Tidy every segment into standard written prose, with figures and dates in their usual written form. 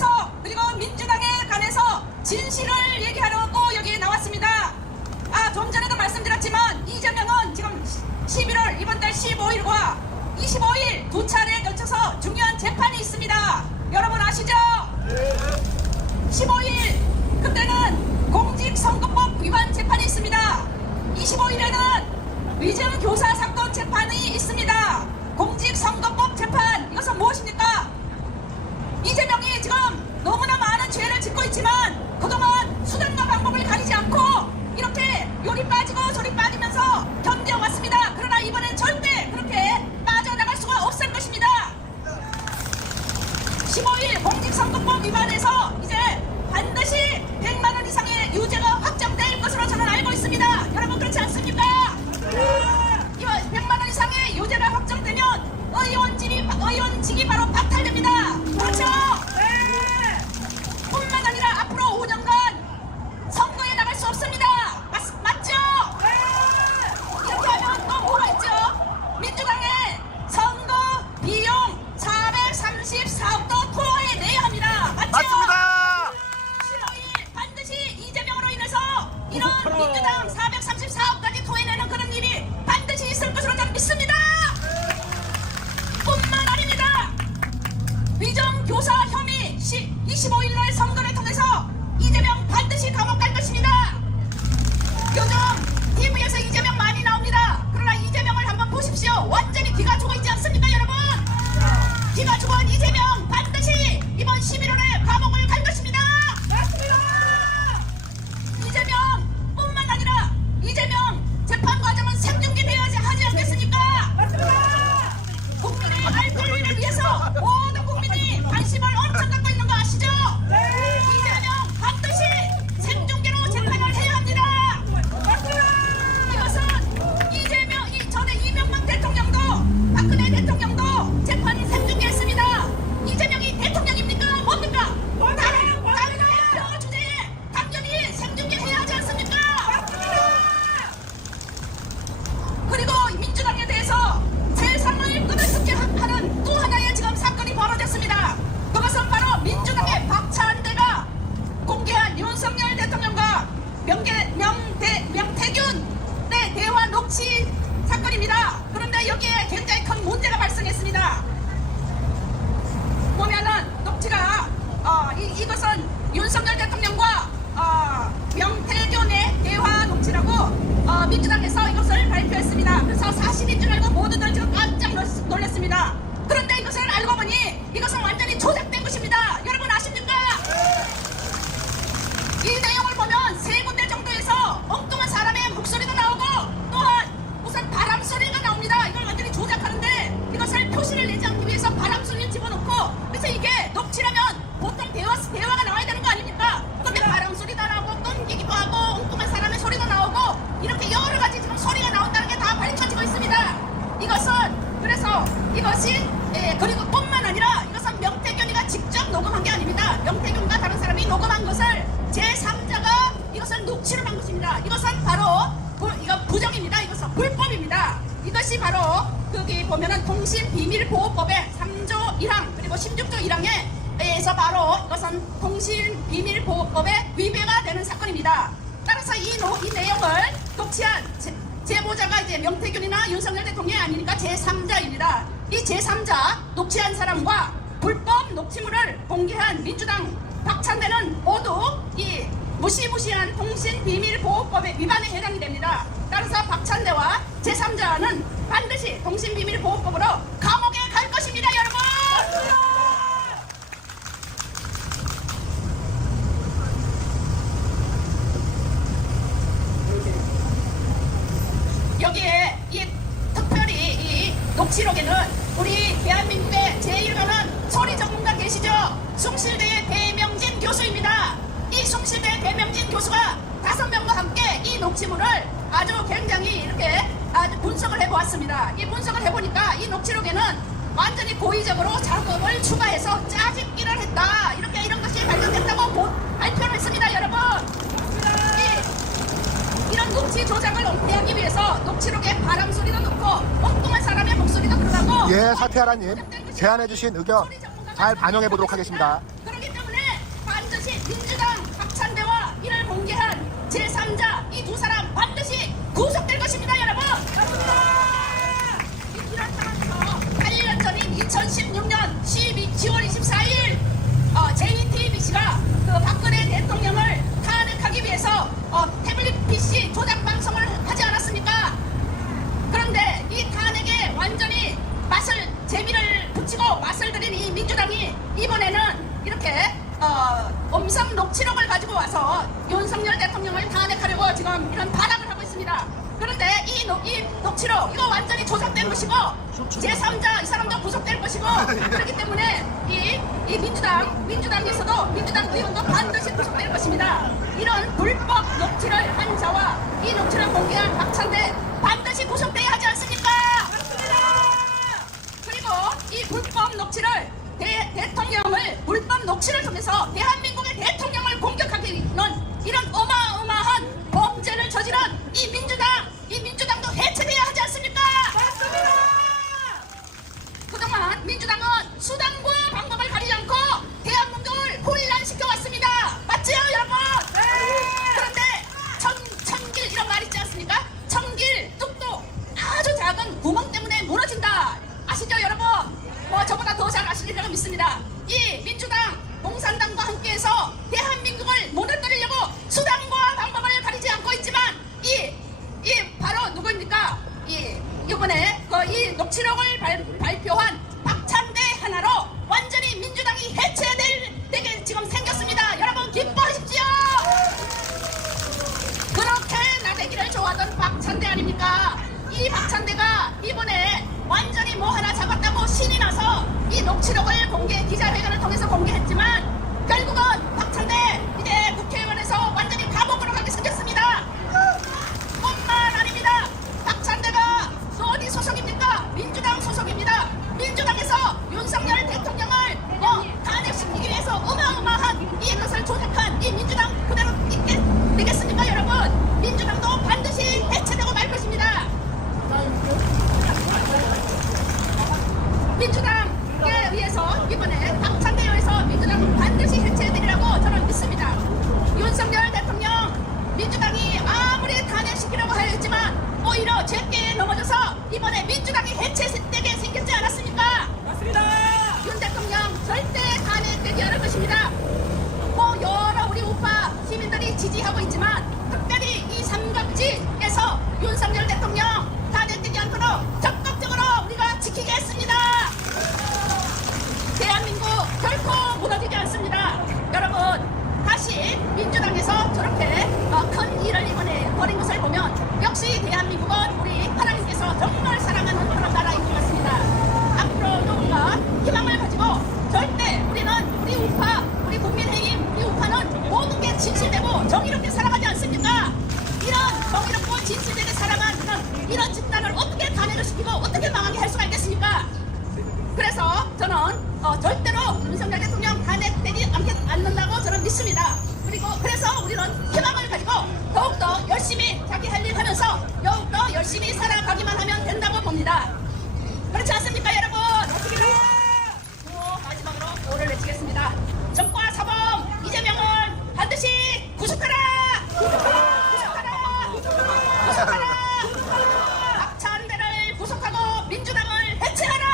관해서 그리고 민주당에 관해서 진실을 얘기하려고 여기에 나왔습니다. 좀 전에도 말씀드렸지만 이재명은 지금 11월 이번 달 15일과 25일 두 차례에 걸쳐서 중요한 재판이 있습니다. 여러분 아시죠? 15일 그때는 공직선거법 위반 재판이 있습니다. 25일에는 위증 교사 사건 재판이 있습니다. 공직선거법 재판, 이것은 무엇입니까? 이재명이 지금 너무나 많은 죄를 짓고 있지만 그동안 수단과 방법을 가리지 않고 이렇게 요리 빠지고 저리 빠지면서 견뎌왔습니다. 그러나 이번엔 절대 그렇게 빠져나갈 수가 없을 것입니다. 15일 공직선거법 위반에서 이제 반드시 100만 원 이상의 유죄가 확정될 것으로 저는 알고 있습니다. 여러분 그렇지 않습니까? 이 100만 원 이상의 유죄가 확정되면 의원직이 바로 박탈됩니다. 그렇죠? 뿐만 아니라 앞으로 5년간 선거에 나갈 수 없습니다. 맞죠? 이렇게 하면 또 뭐가 있죠? 민주당의 선거 비용 434억도 토해내야 합니다. 맞죠? 맞습니다. 15일 반드시 이재명으로 인해서 이런 민주당 434억까지 토해내는 그런 일이 반드시 있을 것으로 저는 믿습니다. 뿐만 아닙니다. 위정 교사 혐의 25일날 선거를 통해서 이재명 반드시 감옥 갈 것입니다. 요즘 TV에서 이재명 많이 나옵니다. 그러나 이재명을 한번 보십시오. 완전히 기가 죽어 있지 않습니까 여러분? 기가 죽은 이재명 반드시 이번 11월에 감옥을 갈 것입니다. 맞습니다. 이재명 뿐만 아니라 이재명 재판 과정은 생중계되어야지 하지 않겠습니까? 맞습니다. 국민의 알 권리를 위해서 모든 국민이 관심을 엄청 갖고 있는 거 아시죠? 이재명 반드시 생중계로 재판을 해야 합니다. 이것은 이재명 전에 이명박 대통령도 박근혜 대통령도 재판을 생중계했습니다. 이재명이 대통령입니까? 뭡니까? 다른 대표 주제에 당연히 생중계해야 하지 않습니까? 그리고 민주당에 대해서 세상을 떠들썩게 하는 또 하나의 지금 사건이 벌어졌습니다. 그것은 바로 민주당의 박찬대가 공개한 윤석열 대통령과 명태균의 대화 녹취 사건입니다. 그런데 여기에 굉장히 큰 문제가 발생했습니다. 보면은 녹취가 이것은 윤석열 대통령과 명태균의 대화 녹취라고 민주당에서 이것을 발표했습니다. 그래서 사실인 줄 알고 모두들 지금 깜짝 놀랐습니다. 그런데 이것을 알고 보니 이것은 완전히 조작된 것입니다. 여러분 아십니까? 이 내용을 보면 세 군데 정도에서 엉뚱한 사람의 목소리도 나오고 또한 무슨 바람 소리가 나옵니다. 이걸 완전히 조작하는데 이것을 표시를 내지 않기 위해서 바람 소리를 집어넣고 그래서 이게 녹취라면 보통 대화가 나와야 되는 거 아닙니까? 근데 바람 소리도 나오고 끊기기도 하고 엉뚱한 사람의 소리도 나오고 이렇게 여러 가지 지금 소리가 나온다는 게 다 밝혀지고 있습니다. 이것은 그래서 이것이 그리고 뿐만 아니라 이것은 명태균이가 직접 녹음한 게 아닙니다. 명태균과 다른 사람이 녹음한 것을 제3자가 이것을 녹취를 한 것입니다. 이것은 바로 이거 부정입니다. 이것은 불법입니다. 이것이 바로 여기 보면은 통신비밀보호법의 3조 1항 그리고 16조 1항에 의해서 바로 이것은 통신비밀보호법에 위배가 되는 사건입니다. 따라서 이 내용을 녹취한 제보자가 이제 명태균이나 윤석열 대통령이 아니니까 제3자입니다. 이 제3자 녹취한 사람과 불법 녹취물을 공개한 민주당 박찬대는 모두 이 무시무시한 통신비밀보호법의 위반에 해당이 됩니다. 따라서 박찬대와 제3자는 반드시 통신비밀보호법으로 감옥에 갈 것입니다, 여러분! 여기에 특별히 이 녹취록에는 우리 대한민국의 제1가는 소리 전문가 계시죠? 숭실대의 배명진 교수입니다. 이 숭실대 배명진 교수가 5명과 함께 이 녹취물을 아주 굉장히 이렇게 아주 분석을 해보았습니다. 이 분석을 해보니까 이 녹취록에는 완전히 고의적으로 작업을 추가해서 짜집기를 했다. 이렇게 이런 것이 발견됐다고 발표를 했습니다, 여러분. 이런 녹취 조작을 은폐하기 위해서 녹취록에 바람 소리도 넣고 엉뚱한 사람의 목소리도 들어가고 예, 사퇴하라님 제안해주신 의견 잘 반영해 보도록 하겠습니다. 그렇기 때문에 음성 녹취록을 가지고 와서 윤석열 대통령을 탄핵하려고 지금 이런 발악을 하고 있습니다. 그런데 이 녹취록 이거 완전히 조작된 것이고 제3자 이 사람도 구속될 것이고 그렇기 때문에 이 민주당에서도 민주당 의원도 반드시 구속될 것입니다. 이런 불법 녹취를 한 자와 이 녹취를 공개한 박찬대 반드시 구속돼야 하지 않습니까? 그리고 이 불법 녹취를 대통령을 불법 녹취를 통해서 대한민국의 대통령을 공격하기는 이런 어마어마한 범죄를 저지른 이 민주당도 해체돼야 하지 않습니까? 맞습니다. 그동안 민주당은 수단과 방법을 가리지 않고 대한민국을 혼란시켜 왔습니다. 맞지요, 여러분? 네. 그런데 천길 이런 말 있지 않습니까? 천길 뚝뚝 아주 작은 구멍 때문에 무너진다. 아시죠, 여러분? 뭐 저보다 더 잘 아시리라고 믿습니다. 이 민주당, 공산당과 함께해서 대한민국을 무너뜨리려고 수단과 방법을 가리지 않고 있지만 바로 누구입니까? 이번에 이 녹취록을 발표한 박찬대 하나로 완전히 민주당이 해체되게 지금 생겼습니다. 여러분 기뻐하십시오. 그렇게 나대기를 좋아하던 박찬대 아닙니까? 이 박찬대가 이번에 완전히 뭐 하나 잡았다고 신이 나서 이 녹취록을 기자회견을 통해서 공개했지만 결국은 박찬대 이제 국회의원에서 완전히 감옥으로 가게 생겼습니다. 뿐만 아닙니다. 박찬대가 또 어디 소속입니까? 민주당 소속입니다. 민주당에서 윤석열 대통령을 탄핵시키기 위해서 어마어마한 이것을 조작한 이 민주당 그대로 있게 되겠습니까, 여러분? 민주당도 반드시 해체되고 말 것입니다. 민주당에 의해서 이번에 박찬대에 의해서 민주당은 반드시 해체되리라고 저는 믿습니다. 윤석열 대통령 민주당이 아무리 탄핵시키려고 하였지만 오히려 죄계에 넘어져서 이번에 민주당이 해체되게 생겼지 않았습니까? 맞습니다. 윤 대통령 절대 탄핵되지 않을 것입니다. 뭐 여러 우리 우파 시민들이 지지하고 있지만 특별히 이 삼각지에서 윤석열 대통령 탄핵되지 않도록 적극적으로 우리가 지키겠습니다. 대한민국 결코 무너지지 않습니다. 여러분 다시 민주당에서 저렇게 큰 일을 이번에 벌인 것을 보면 역시 대한민국은 우리 하나님께서 정말 사랑하는 그런 나라인 것 같습니다. 앞으로도 우리가 희망을 가지고 절대 우리는 우리 국민의힘 우리 우파는 모든 게 진실되고 정의롭게 살아가지 않습니까? 이런 정의롭고 진실되게 살아가는 이런 집단을 어떻게 탄핵을 시키고 어떻게 망하게 할 수가 있겠습니까? 그래서 저는 절대로 윤석열 대통령 탄핵되지 않는다고 저는 믿습니다. 그래서 우리는 희망을 가지고 더욱더 열심히 자기 할 일 하면서 더욱더 열심히 살아가기만 하면 된다고 봅니다. 그렇지 않습니까, 여러분? 마지막으로 오를 외치겠습니다. 정과 사범 이재명을 반드시 구속하라! 구속하라! 박찬대를 구속하고 민주당을 해체하라!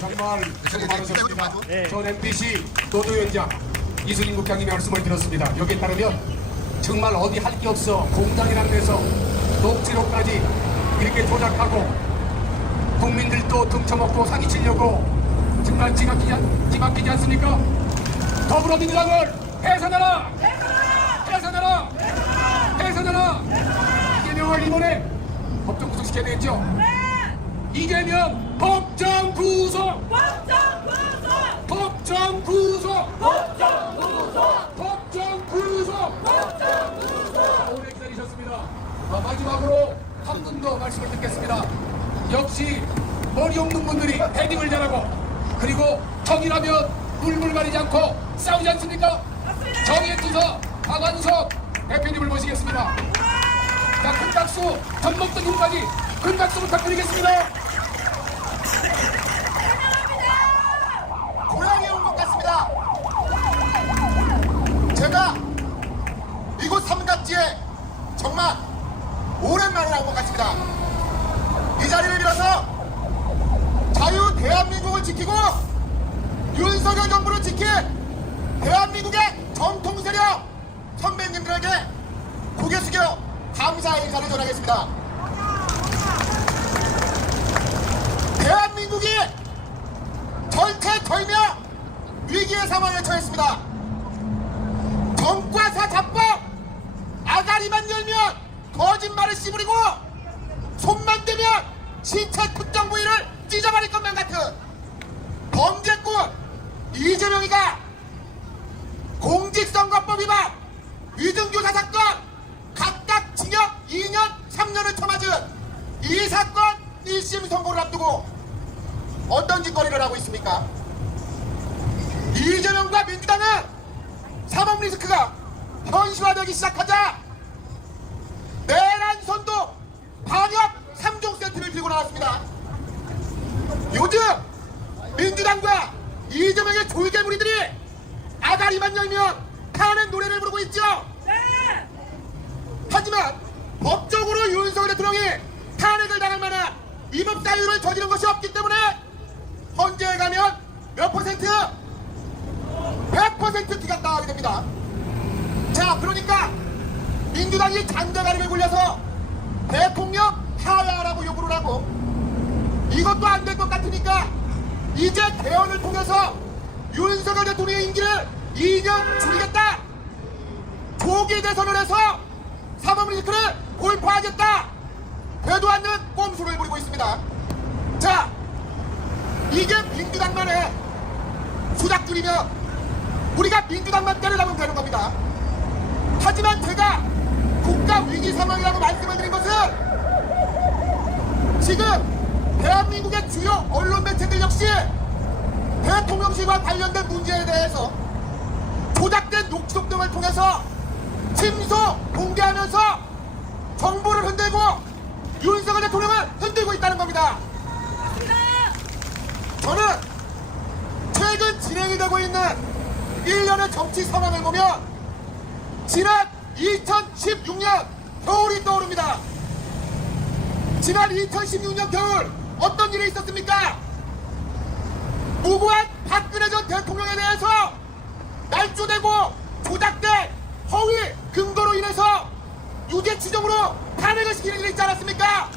정말 수고 많으셨습니다. 전 MBC 노조위원장 이순인 국장님의 말씀을 들었습니다. 여기에 따르면 정말 어디 할 게 없어 공장이라는 데서 녹취록까지 이렇게 조작하고 국민들도 등쳐먹고 사기치려고 정말 지막히지 않습니까? 더불어민주당을 해산하라! 해산하라! 해산하라! 이재명을 이번에 법정 구속시켜야 되겠죠? 이재명 법정 구속! 법정 구속! 법정 구속! 법정 구속! 법정 구속! 법정 구속! 오래 기다리셨습니다. 마지막으로 한 분 더 말씀을 듣겠습니다. 역시 머리 없는 분들이 헤딩을 잘하고 그리고 정의라면 물물 가리지 않고 싸우지 않습니까? 정의의 투서 박완석 대표님을 모시겠습니다. 자, 큰 박수, 젖 먹던 눈까지 큰 박수 부탁드리겠습니다. 고향에 온 것 같습니다. 제가 이곳 삼각지에 정말 오랜만에 나온 것 같습니다. 이 자리를 빌어서 자유 대한민국을 지키고 윤석열 정부를 지킬 대한민국의 정통 세력 선배님들에게 고개 숙여 감사의 인사를 전하겠습니다. 대한민국이 절체절명 위기의 상황에 처했습니다. 정과사 잡법 아가리만 열면 거짓말을 씨부리고 손만 대면 신체 특정 부위를 찢어버릴 것만 같은 범죄꾼 이재명이가 공직선거법 위반 위증교사 사건 각각 징역 2년 3년을 처맞은 이 사건 1심 선고를 앞두고 어떤 짓거리를 하고 있습니까? 이재명과 민주당은 사법 리스크가 현실화되기 시작하자 내란 선도 반역 3종 세트를 들고 나왔습니다. 요즘 민주당과 이재명의 졸개무리들이 아가리만 열면 탄핵 노래를 부르고 있죠. 하지만 법적으로 윤석열 대통령이 탄핵을 당할 만한 위법 사유를 저지른 것이 없기 때문에 헌재에 가면 몇 퍼센트? 100% 기각당하게 됩니다. 자, 그러니까 민주당이 장대가리를 굴려서 대통령 하야라고 요구를 하고 이것도 안 될 것 같으니까 이제 개헌을 통해서 윤석열 대통령의 임기를 2년 줄이겠다. 조기 대선을 해서 사법 리스크를 돌파하겠다. 되도 않는 꼼수를 부리고 있습니다. 자, 이게 민주당만의 수작들이며 우리가 민주당만 때리라면 되는 겁니다. 하지만 제가 국가 위기 상황이라고 말씀을 드린 것은 지금 대한민국의 주요 언론 매체들 역시 대통령실과 관련된 문제에 대해서 조작된 녹취록 등을 통해서 침소 공개하면서 정보를 흔들고 윤석열 대통령을 흔들고 있다는 겁니다. 저는 최근 진행이 되고 있는 1년의 정치 상황을 보면 지난 2016년 겨울이 떠오릅니다. 지난 2016년 겨울 어떤 일이 있었습니까? 무고한 박근혜 전 대통령에 대해서 날조되고 조작된 허위 근거로 인해서 유죄 추정으로 탄핵을 시키는 일이 있지 않았습니까?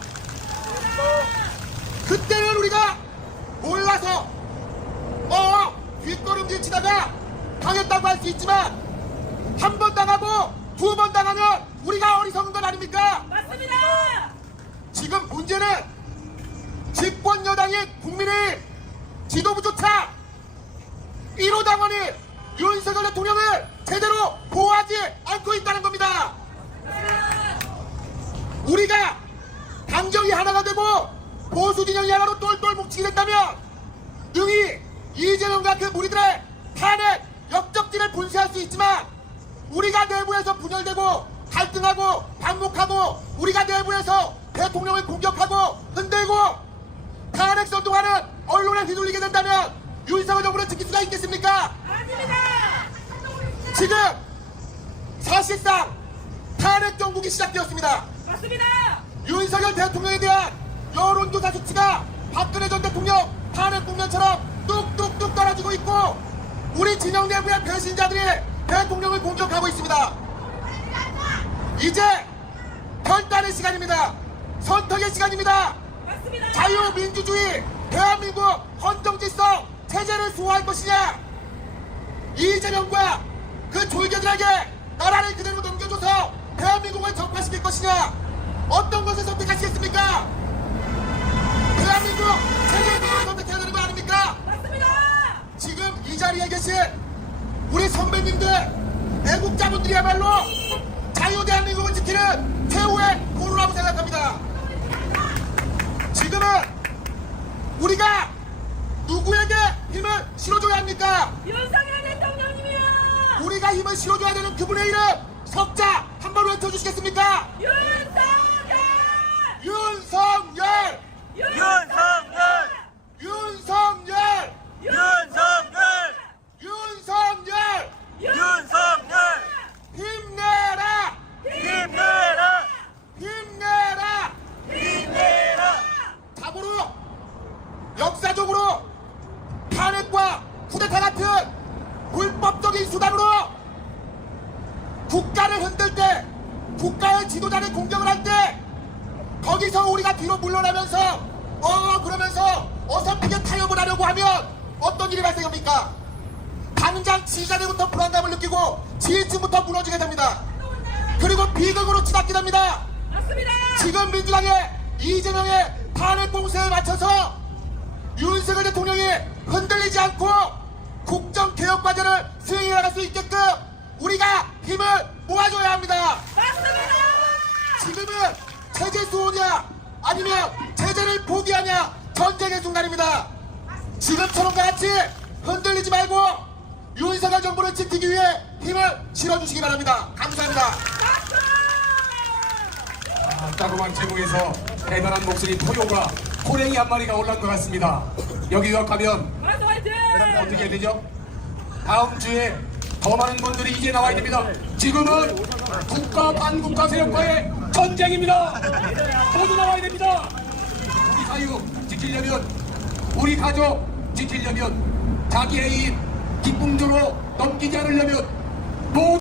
그때는 우리가 몰라서 뒷걸음질 치다가 당했다고 할 수 있지만 한 번 당하고 두 번 당하면 우리가 어리석은 건 아닙니까? 맞습니다. 지금 문제는 집권 여당인 국민의 지도부조차 1호 당원이 윤석열 대통령을 제대로 보호하지 않고 있다는 겁니다. 우리가 당정이 하나가 되고 보수 진영이 하나로 똘똘 뭉치게 된다면 능히 이재명과 그 무리들의 탄핵 역적질을 분쇄할 수 있지만 우리가 내부에서 분열되고 갈등하고 반목하고 우리가 내부에서 대통령을 공격하고 흔들고 탄핵 선동하는 언론에 휘둘리게 된다면 윤석열 정부를 지킬 수가 있겠습니까? 지금 사실상 탄핵 정국이 시작되었습니다. 맞습니다. 윤석열 대통령에 대한 여론조사 수치가 박근혜 전 대통령 탄핵 국면처럼 뚝뚝뚝 떨어지고 있고 우리 진영 내부의 배신자들이 대통령을 공격하고 있습니다. 이제 결단의 시간입니다. 선택의 시간입니다. 맞습니다. 자유민주주의 대한민국 헌정질서 체제를 수호할 것이냐 이재명과 그 졸개들에게 나라를 그대로 넘겨줘서 대한민국을 정파시킬 것이냐 어떤 것을 선택하시겠습니까? 대한민국 체제에 대해 선택해야 되는 거 아닙니까? 맞습니다. 지금 이 자리에 계신 우리 선배님들 애국자분들이야말로 자유 대한민국을 지키는 최후의 보루라고 생각합니다. 지금은 우리가 누구에게 힘을 실어줘야 합니까? 윤석열 대통령님이요. 우리가 힘을 실어줘야 되는 그분의 이름 석자 한번 외쳐주시겠습니까? 윤석열. 윤석열! 윤석열! 윤석열! 윤석열! 윤석열! 윤석열! 힘내라! 힘내라! 힘내라! 힘내라! 자고로 역사적으로 탄핵과 쿠데타 같은 불법적인 수단으로 국가를 흔들 때 국가의 지도자를 공격을 할 때 거기서 우리가 뒤로 물러나면서 그러면서 어설프게 타협을 하려고 하면 어떤 일이 발생합니까? 당장 지자체부터 불안감을 느끼고 지지층부터 무너지게 됩니다. 그리고 비극으로 치닫게 됩니다. 맞습니다. 지금 민주당의 이재명의 탄핵 공세에 맞춰서 윤석열 대통령이 흔들리지 않고 국정개혁 과제를 수행해 나갈 수 있게끔 우리가 힘을 모아줘야 합니다. 맞습니다. 지금은 체제 수호냐 아니면 체제를 포기하냐 전쟁의 순간입니다. 지금처럼과 같이 흔들리지 말고 윤석열 정부를 지키기 위해 힘을 실어주시기 바랍니다. 감사합니다. 따끔한 제목에서 대단한 목소리 포효가 호랭이 한 마리가 올라온 것 같습니다. 여기 유학하면 어떻게 해야 되죠? 다음 주에 더 많은 분들이 이제 나와야 됩니다. 지금은 국가 반국가 세력과의 전쟁입니다. 모두 나와야 됩니다. 우리 사유 지키려면, 우리 가족 지키려면, 자기의 기쁨으로 넘기지 않으려면 모두